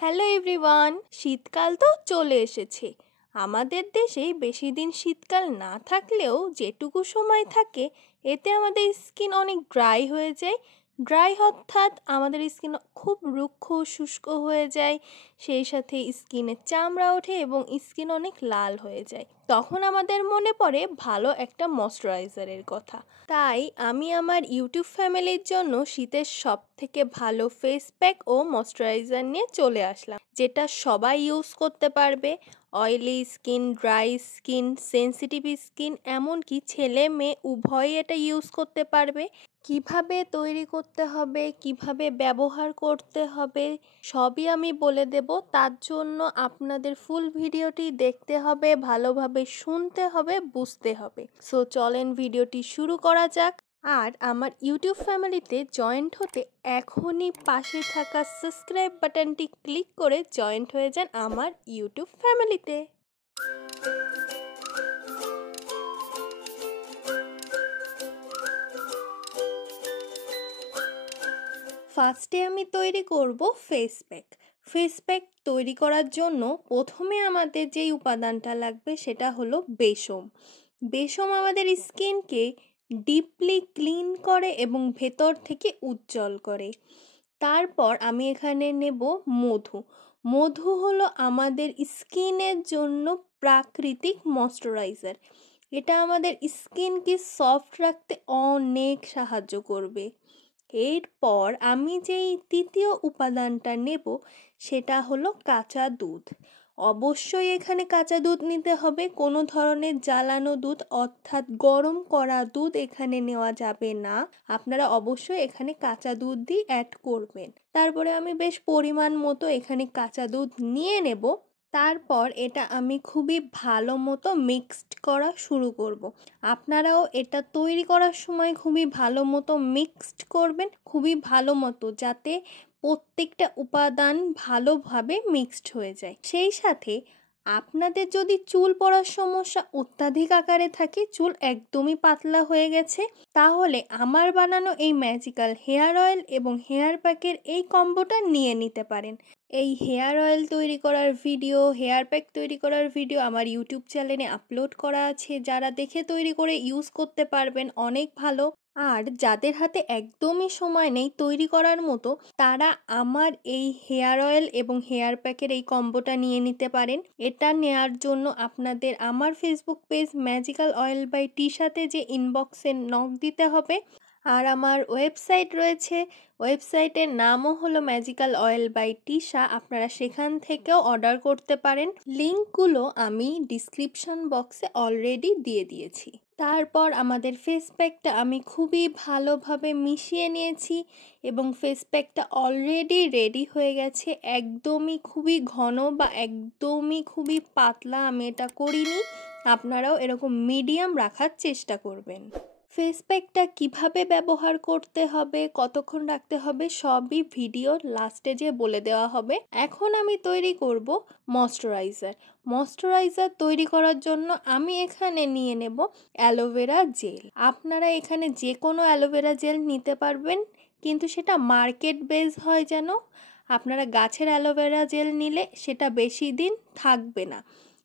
Hello everyone, শীতকাল তো চলে এসেছে। আমাদের দেশে বেশি দিন শীতকাল না থাকলেও যেটুকু সময় থাকে এতে আমাদের স্কিন অনেক ড্রাই হয়ে যায়। ড্রাই অর্থাৎ আমাদের স্কিন খুব রুক্ষ শুষ্ক হয়ে যায়, সেই সাথে স্কিনের চামড়া ওঠে এবং স্কিন অনেক লাল হয়ে যায়। তখন আমাদের মনে পড়ে ভালো একটা ময়শ্চারাইজারের কথা। তাই আমি আমার ইউটিউব ফ্যামিলির জন্য শীতের সব থেকে ভালো ফেস প্যাক ও ময়শ্চারাইজার নিয়ে চলে আসলাম, যেটা সবাই ইউজ করতে পারবে। Oily skin, dry skin, sensitive skin, এমনকি ছেলে মেয়ে উভয়ই এটা ইউজ করতে পারবে। কিভাবে তৈরি করতে হবে, কিভাবে ব্যবহার করতে হবে, সবই আমি বলে দেব। তার জন্য আপনাদের ফুল ভিডিওটি দেখতে হবে, ভালোভাবে শুনতে হবে, বুঝতে হবে। সো চলেন ভিডিওটি শুরু করা যাক। আর আমার ইউটিউব ফ্যামিলিতে জয়েন্ট হতে এখনই পাশে থাকা সাবস্ক্রাইব বাটনটি ক্লিক করে জয়েন্ট হয়ে যান আমার ইউটিউব ফ্যামিলিতে। ফার্স্টে আমি তৈরি করব ফেস প্যাক। ফেস প্যাক তৈরি করার জন্য প্রথমে আমাদের যেই উপাদানটা লাগবে সেটা হলো বেসম। বেসম আমাদের স্কিনকে ডিপলি ক্লিন করে এবং ভেতর থেকে উজ্জ্বল করে। তারপর আমি এখানে নেব মধু। মধু হলো আমাদের স্কিনের জন্য প্রাকৃতিক ময়শ্চারাইজার। এটা আমাদের স্কিনকে সফট রাখতে অনেক সাহায্য করবে। এরপর আমি যেই তৃতীয় উপাদানটা নেব সেটা হলো কাঁচা দুধ। অবশ্যই এখানে কাঁচা দুধ নিতে হবে, কোনো ধরনের জ্বালানো দুধ অর্থাৎ গরম করা দুধ এখানে নেওয়া যাবে না। আপনারা অবশ্যই এখানে কাঁচা দুধ দিয়ে অ্যাড করবেন। তারপরে আমি বেশ পরিমাণ মতো এখানে কাঁচা দুধ নিয়ে নেব। তারপর এটা আমি খুবই ভালো মতো মিক্সড করা শুরু করব। আপনারাও এটা তৈরি করার সময় খুবই ভালো মতো মিক্সড করবেন, খুবই ভালো মতো, যাতে প্রত্যেকটা উপাদান ভালোভাবে মিক্সড হয়ে যায়। সেই সাথে আপনাদের যদি চুল পড়ার সমস্যা অত্যাধিক আকারে থাকে, চুল একদমই পাতলা হয়ে গেছে, তাহলে আমার বানানো এই ম্যাজিক্যাল হেয়ার অয়েল এবং হেয়ার প্যাকের এই কম্বোটা নিয়ে নিতে পারেন। এই হেয়ার অয়েল তৈরি করার ভিডিও, হেয়ার প্যাক তৈরি করার ভিডিও আমার ইউটিউব চ্যানেলে আপলোড করা আছে, যারা দেখে তৈরি করে ইউজ করতে পারবেন অনেক ভালো। আর যাদের হাতে একদমই সময় নেই তৈরি করার মতো, তারা আমার এই হেয়ার অয়েল এবং হেয়ার প্যাকের এই কম্বোটা নিয়ে নিতে পারেন। এটা নেয়ার জন্য আপনাদের আমার Facebook page magical oil by টিশাতে যে ইনবক্সে নক দিতে হবে। আর আমার ওয়েবসাইট রয়েছে, ওয়েবসাইটের নামও হলো ম্যাজিক্যাল অয়েল বাই টিশা। আপনারা সেখান থেকেও অর্ডার করতে পারেন। লিঙ্কগুলো আমি ডিসক্রিপশন বক্সে অলরেডি দিয়ে দিয়েছি। তারপর আমাদের ফেস প্যাকটা আমি খুবই ভালোভাবে মিশিয়ে নিয়েছি এবং ফেস প্যাকটা অলরেডি রেডি হয়ে গেছে। একদমই খুবই ঘন বা একদমই খুবই পাতলা আমি এটা করিনি। আপনারাও এরকম মিডিয়াম রাখার চেষ্টা করবেন। ফেস প্যাকটা কীভাবে ব্যবহার করতে হবে, কতক্ষণ রাখতে হবে, সবই ভিডিও লাস্টে যে বলে দেওয়া হবে। এখন আমি তৈরি করব ময়শ্চারাইজার। ময়শ্চারাইজার তৈরি করার জন্য আমি এখানে নিয়ে নেব অ্যালোভেরা জেল। আপনারা এখানে যে কোনো অ্যালোভেরা জেল নিতে পারবেন, কিন্তু সেটা মার্কেট বেস হয় যেন। আপনারা গাছের অ্যালোভেরা জেল নিলে সেটা বেশি দিন থাকবে না।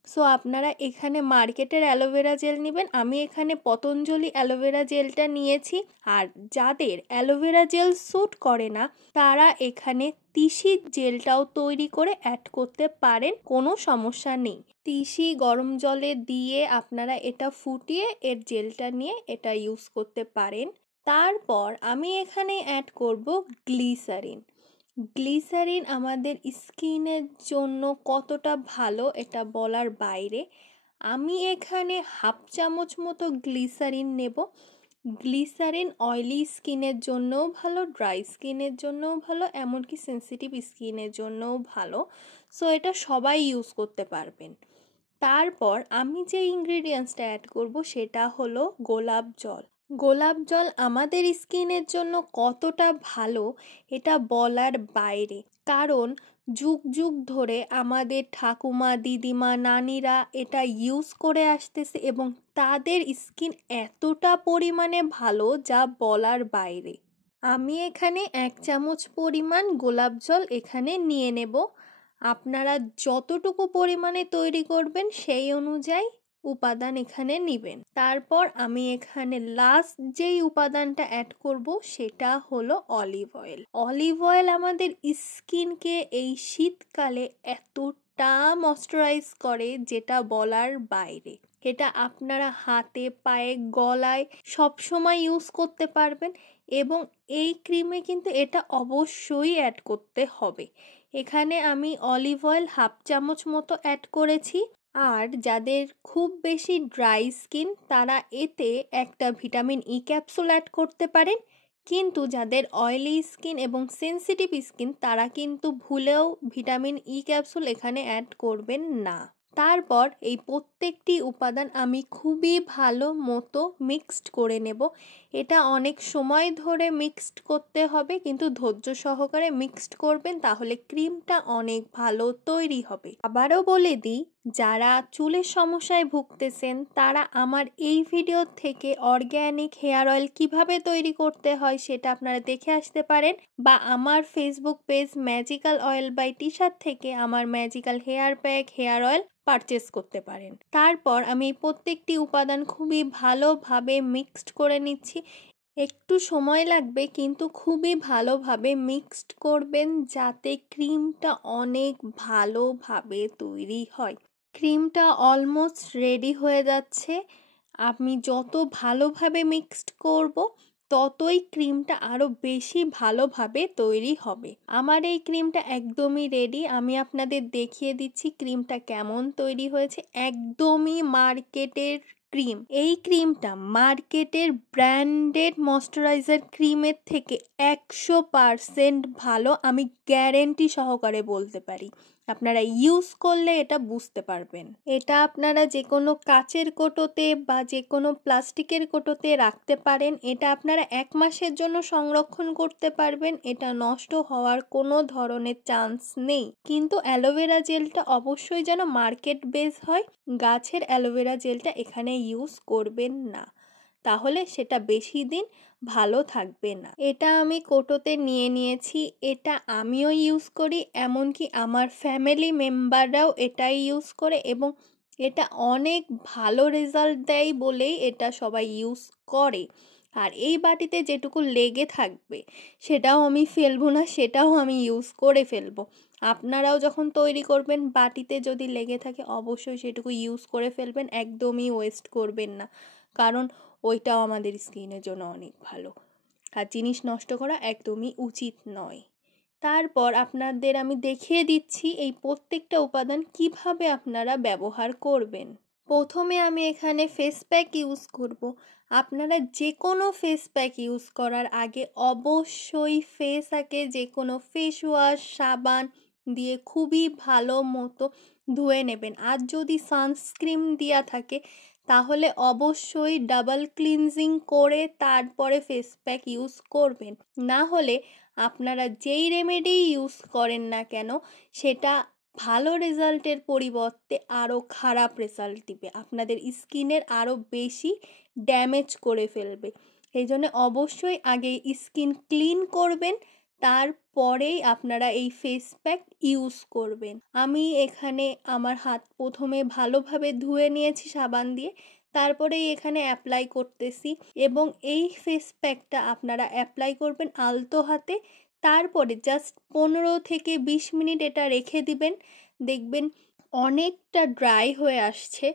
সো আপনারা এখানে মার্কেটের অ্যালোভেরা জেল নেবেন। আমি এখানে পতঞ্জলি অ্যালোভেরা জেলটা নিয়েছি। আর যাদের অ্যালোভেরা জেল স্যুট করে না, তারা এখানে তিসির জেলটাও তৈরি করে অ্যাড করতে পারেন, কোনো সমস্যা নেই। তিসি গরম জলে দিয়ে আপনারা এটা ফুটিয়ে এর জেলটা নিয়ে এটা ইউজ করতে পারেন। তারপর আমি এখানে অ্যাড করব গ্লিসারিন। গ্লিসারিন আমাদের স্কিনের জন্য কতটা ভালো এটা বলার বাইরে। আমি এখানে হাফ চামচ মতো গ্লিসারিন নেব। গ্লিসারিন অয়েলি স্কিনের জন্যও ভালো, ড্রাই স্কিনের জন্যও ভালো, এমনকি সেনসিটিভ স্কিনের জন্যও ভালো। সো এটা সবাই ইউজ করতে পারবেন। তারপর আমি যে ইনগ্রিডিয়েন্টসটা অ্যাড করব সেটা হলো গোলাপ জল। গোলাপ জল আমাদের স্কিনের জন্য কতটা ভালো এটা বলার বাইরে, কারণ যুগ যুগ ধরে আমাদের ঠাকুমা, দিদিমা, নানিরা এটা ইউজ করে আসতেছে এবং তাদের স্কিন এতটা পরিমাণে ভালো যা বলার বাইরে। আমি এখানে 1 চামচ পরিমাণ গোলাপ জল এখানে নিয়ে নেব। আপনারা যতটুকু পরিমাণে তৈরি করবেন সেই অনুযায়ী উপাদান এখানে নেবেন। তারপর আমি এখানে লাস্ট যেই উপাদানটা অ্যাড করব সেটা হলো অলিভ অয়েল। অলিভ অয়েল আমাদের স্কিনকে এই শীতকালে এতটা ময়শ্চারাইজ করে যেটা বলার বাইরে। এটা আপনারা হাতে, পায়ে, গলায় সব সময় ইউজ করতে পারবেন এবং এই ক্রিমে কিন্তু এটা অবশ্যই অ্যাড করতে হবে। এখানে আমি অলিভ অয়েল 1/2 চামচ মতো অ্যাড করেছি। আর যাদের খুব বেশি ড্রাই স্কিন তারা এতে একটা ভিটামিন ই ক্যাপসুল অ্যাড করতে পারেন, কিন্তু যাদের অয়েলি স্কিন এবং সেনসিটিভ স্কিন তারা কিন্তু ভুলেও ভিটামিন ই ক্যাপসুল এখানে অ্যাড করবেন না। তারপর এই প্রত্যেকটি উপাদান আমি খুবই ভালো মতো মিক্সড করে নেব। এটা অনেক সময় ধরে মিক্সড করতে হবে, কিন্তু ধৈর্য সহকারে মিক্সড করবেন, তাহলে ক্রিমটা অনেক ভালো তৈরি হবে। আবারও বলে দিই, যারা চুলের সমস্যায় ভুগতেছেন তারা আমার এই ভিডিও থেকে অর্গ্যানিক হেয়ার অয়েল কিভাবে তৈরি করতে হয় সেটা আপনারা দেখে আসতে পারেন, বা আমার Facebook page magical oil by টিশার থেকে আমার magical hair pack, hair oil purchase করতে পারেন। তারপর আমি প্রত্যেকটি উপাদান খুবই ভালোভাবে মিক্সড করে নিচ্ছি। একটু সময় লাগবে, কিন্তু খুবই ভালোভাবে মিক্সড করবেন যাতে ক্রিমটা অনেক ভালোভাবে তৈরি হয়। ক্রিমটা অলমোস্ট রেডি হয়ে যাচ্ছে। আমি যত ভালোভাবে মিক্সড করব ততই ক্রিমটা আরও বেশি ভালোভাবে তৈরি হবে। আমার এই ক্রিমটা একদমই রেডি। আমি আপনাদের দেখিয়ে দিচ্ছি ক্রিমটা কেমন তৈরি হয়েছে। একদমই মার্কেটের ক্রিম। এই ক্রিমটা মার্কেটের ব্র্যান্ডেড ময়শ্চারাইজার ক্রিমের থেকে 100% ভালো, আমি গ্যারেন্টি সহকারে বলতে পারি। আপনারা ইউজ করলে এটা বুঝতে পারবেন। এটা আপনারা যে কোনো কাচের কোটোতে বা যে কোনো প্লাস্টিকের কোটোতে রাখতে পারেন। এটা আপনারা 1 মাসের জন্য সংরক্ষণ করতে পারবেন। এটা নষ্ট হওয়ার কোনো ধরনের চান্স নেই। কিন্তু অ্যালোভেরা জেলটা অবশ্যই যেন মার্কেট বেস হয়। গাছের অ্যালোভেরা জেলটা এখানে ইউজ করবেন না, তাহলে সেটা বেশি দিন ভালো থাকবে না। এটা আমি কোটোতে নিয়ে নিয়েছি। এটা আমিও ইউজ করি, এমনকি আমার ফ্যামিলি মেম্বাররাও এটাই ইউজ করে এবং এটা অনেক ভালো রেজাল্ট দেয় বলেই এটা সবাই ইউজ করে। আর এই বাটিতে যেটুকু লেগে থাকবে সেটাও আমি ফেলবো না, সেটাও আমি ইউজ করে ফেলবো। আপনারাও যখন তৈরি করবেন বাটিতে যদি লেগে থাকে অবশ্যই সেটুকু ইউজ করে ফেলবেন, একদমই ওয়েস্ট করবেন না, কারণ ওইটাও আমাদের স্কিনের জন্য অনেক ভালো। আর জিনিস নষ্ট করা একদমই উচিত নয়। তারপর আপনাদের আমি দেখিয়ে দিচ্ছি এই প্রত্যেকটা উপাদান কিভাবে আপনারা ব্যবহার করবেন। প্রথমে আমি এখানে ফেস প্যাক ইউজ করব। আপনারা যে কোনো ফেস প্যাক ইউজ করার আগে অবশ্যই ফেসটাকে যে কোনো ফেস ওয়াশ, সাবান দিয়ে খুবই ভালো মতো ধুয়ে নেবেন। আর যদি সানস্ক্রিন দেওয়া থাকে তাহলে অবশ্যই ডাবল ক্লিনজিং করে তারপরে ফেস প্যাক ইউজ করবেন। না হলে আপনারা যেই রেমেডি ইউজ করেন না কেন সেটা ভালো রেজাল্টের পরিবর্তে আরও খারাপ রেজাল্ট দিবে, আপনাদের স্কিনের আরও বেশি ড্যামেজ করে ফেলবে। এই জন্য অবশ্যই আগে স্কিন ক্লিন করবেন, তারপরেই আপনারা এই ফেস প্যাক ইউজ করবেন। আমি এখানে আমার হাত প্রথমে ভালোভাবে ধুয়ে নিয়েছি সাবান দিয়ে, তারপরেই এখানে অ্যাপ্লাই করতেছি এবং এই ফেস প্যাকটা আপনারা অ্যাপ্লাই করবেন আলতো হাতে। তারপরে জাস্ট 15 থেকে 20 মিনিট এটা রেখে দিবেন, দেখবেন অনেকটা ড্রাই হয়ে আসছে।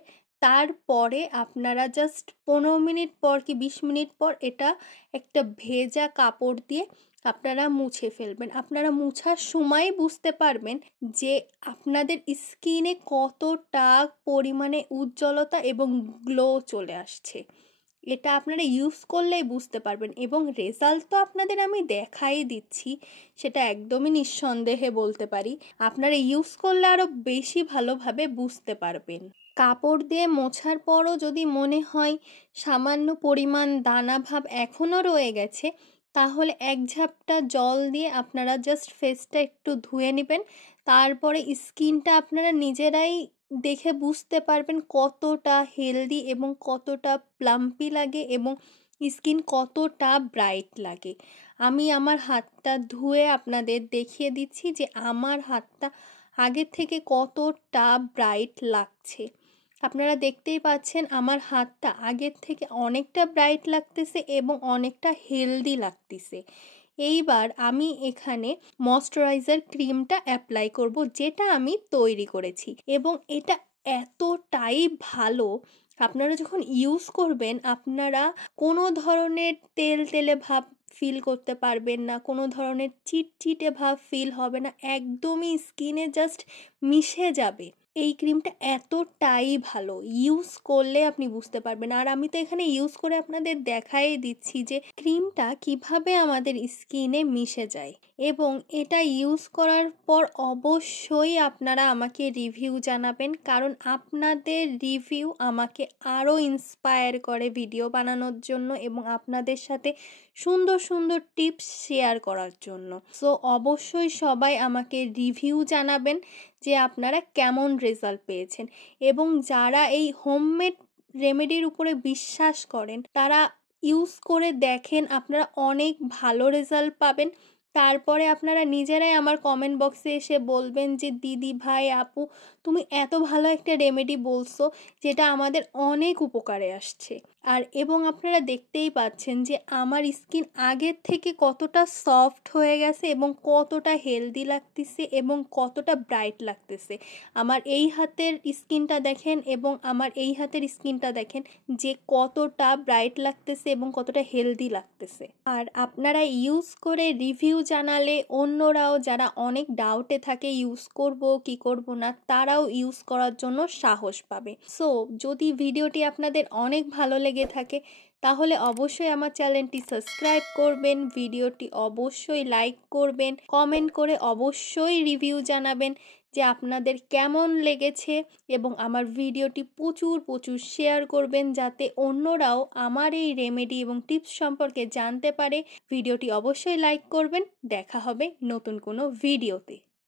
তারপরে আপনারা জাস্ট 15 মিনিট পর কি 20 মিনিট পর এটা একটা ভেজা কাপড় দিয়ে আপনারা মুছে ফেলবেন। আপনারা মুছার সময় বুঝতে পারবেন যে আপনাদের স্কিনে কতটা পরিমাণে উজ্জ্বলতা এবং গ্লো চলে আসছে। এটা আপনারা ইউজ করলেই বুঝতে পারবেন এবং রেজাল্ট তো আপনাদের আমি দেখাই দিচ্ছি, সেটা একদমই নিঃসন্দেহে বলতে পারি। আপনারা ইউজ করলে আরও বেশি ভালোভাবে বুঝতে পারবেন। কাপড় দিয়ে মোছার পরও যদি মনে হয় সামান্য পরিমাণ দানা ভাব এখনও রয়ে গেছে, তাহলে 1 ঝাপটা জল দিয়ে আপনারা জাস্ট ফেসটা একটু ধুয়ে নেবেন। তারপরে স্কিনটা আপনারা নিজেরাই দেখে বুঝতে পারবেন কতটা হেলদি এবং কতটা প্লাম্পি লাগে এবং স্কিন কতটা ব্রাইট লাগে। আমি আমার হাতটা ধুয়ে আপনাদের দেখিয়ে দিচ্ছি যে আমার হাতটা আগের থেকে কতটা ব্রাইট লাগছে। আপনারা দেখতেই পাচ্ছেন আমার হাতটা আগের থেকে অনেকটা ব্রাইট লাগতেছে এবং অনেকটা হেলদি লাগতেছে। এইবার আমি এখানে ময়শ্চারাইজার ক্রিমটা অ্যাপ্লাই করব, যেটা আমি তৈরি করেছি, এবং এটা এতটাই ভালো। আপনারা যখন ইউজ করবেন আপনারা কোনো ধরনের তেলে ভাব ফিল করতে পারবেন না, কোনো ধরনের চিটচিটে ভাব ফিল হবে না, একদমই স্কিনে জাস্ট মিশে যাবে। এই ক্রিমটা এতটাই ভালো, ইউজ করলে আপনি বুঝতে পারবেন। আর আমি তো এখানে ইউজ করে আপনাদের দেখাই দিচ্ছি যে ক্রিমটা কিভাবে আমাদের স্কিনে মিশে যায়। এবং এটা ইউজ করার পর অবশ্যই আপনারা আমাকে রিভিউ জানাবেন, কারণ আপনাদের রিভিউ আমাকে আরও ইন্সপায়ার করে ভিডিও বানানোর জন্য এবং আপনাদের সাথে সুন্দর সুন্দর টিপস শেয়ার করার জন্য। সো অবশ্যই সবাই আমাকে রিভিউ জানাবেন যে আপনারা কেমন রেজাল্ট পেয়েছেন। এবং যারা এই হোমমেড রেমেডির উপরে বিশ্বাস করেন তারা ইউজ করে দেখেন, আপনারা অনেক ভালো রেজাল্ট পাবেন। তারপরে আপনারা নিজেরাই আমার কমেন্ট বক্সে এসে বলবেন যে দিদি, ভাই, আপু, তুমি এত ভালো একটা রেমেডি বলছো যেটা আমাদের অনেক উপকারে আসছে। আর এবং আপনারা দেখতেই পাচ্ছেন যে আমার স্কিন আগের থেকে কতটা সফট হয়ে গেছে এবং কতটা হেলদি লাগতেছে এবং কতটা ব্রাইট লাগতেছে। আমার এই হাতের স্কিনটা দেখেন এবং আমার এই হাতের স্কিনটা দেখেন যে কতটা ব্রাইট লাগতেছে এবং কতটা হেলদি লাগতেছে। আর আপনারা ইউজ করে রিভিউ জানালে অন্যরাও যারা অনেক ডাউটে থাকে ইউজ করব কি করব না, তারাও ইউজ করার জন্য সাহস পাবে। সো যদি ভিডিওটি আপনাদের অনেক ভালো লেগে থাকে তাহলে অবশ্যই আমার চ্যানেলটি সাবস্ক্রাইব করবেন, ভিডিওটি অবশ্যই লাইক করবেন, কমেন্ট করে অবশ্যই রিভিউ জানাবেন যে আপনাদের কেমন লেগেছে, এবং আমার ভিডিওটি প্রচুর শেয়ার করবেন যাতে অন্যরাও আমার এই রেমেডি এবং টিপস সম্পর্কে জানতে পারে। ভিডিওটি অবশ্যই লাইক করবেন। দেখা হবে নতুন কোনো ভিডিওতে।